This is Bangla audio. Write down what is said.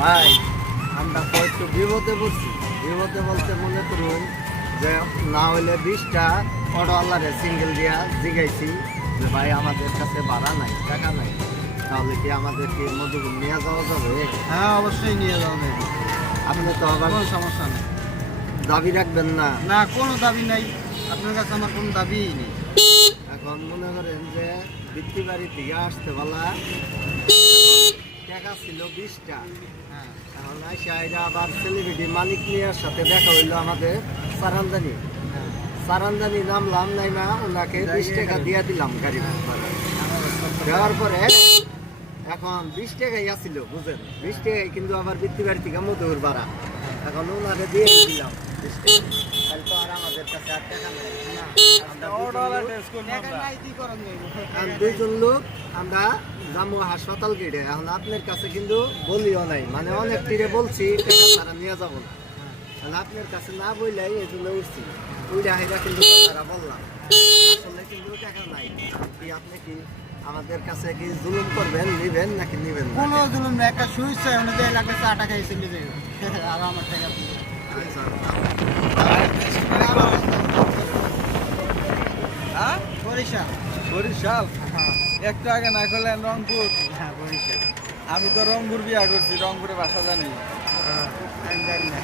ভাই আমরা তো একটু বিপদে পড়ছি। বিপদে বলতে মনে করুন যে না হইলে 20টা অটোওয়ালারে সিঙ্গেল দিয়া জিগাইছি যে ভাই আমাদের কাছে ভাড়া নাই, টাকা নাই, তাহলে কি আমাদের কি মধুপুর নিয়ে যাওয়া যাবে? হ্যাঁ, অবশ্যই নিয়ে যাবে। আপনি তো আবার কোনো সমস্যা নেই। দাবি রাখবেন না। না, কোনো দাবি নাই। আপনার কাছে আমার কোনো দাবিই নেই। এখন মনে করেন যে বৃত্তি বাড়ি থেকে আসতে বলা টাকা ছিল 20টা। হ্যাঁ, এখন আইসা আবার সেলিব্রিটি মালিক মিয়ার সাথে দেখা হইলো আমাদের সারান্দানি। হ্যাঁ। সারান্দানি নামলাম, নাই না ওনাকে 20 টাকা দিয়ে দিলাম গাড়ি ভাড়া। দেওয়ার পরে এখন 20 টাকাই আসছিল, বুঝেন, 20 টাকাই কিন্তু আবার বৃত্তি বাড়ি থেকে মধুর ভাড়া। এখন ওনারে দিয়ে দিলাম 20 টাকা। তাহলে তো আর আমাদের কাছে আর টাকা নেই। টাকা নাই, কি করেন যাইব? আর দুইজন লোক আমরা জামু হাসপাতাল গেটে। এখন আপনার কাছে কিন্তু বলিও নাই, মানে অনেক তীরে বলছি টাকা তারা নিয়ে যাব না। তাহলে আপনার কাছে না বললাই এই জন্য উঠছি। উইটা হেরা কিন্তু তারা বললাম আসলে কিন্তু টাকা নাই। কি আপনি কি আমাদের কাছে কি জুলুম করবেন, নিবেন নাকি নিবেন না? কোনো জুলুম নেই। একটা সুইচ চাই, ওনাদের লাগলে 4 টাকা এসে নিয়ে যাইব। আর আমার টাকা দিবে। আচ্ছা, বরিশাল। বরিশাল হ্যাঁ, একটু আগে না করলেন রংপুর। হ্যাঁ, বরিশাল। আমি তো রংপুর বিয়া করছি, রংপুরে বাসা জানি। হ্যাঁ, আমি জানি না।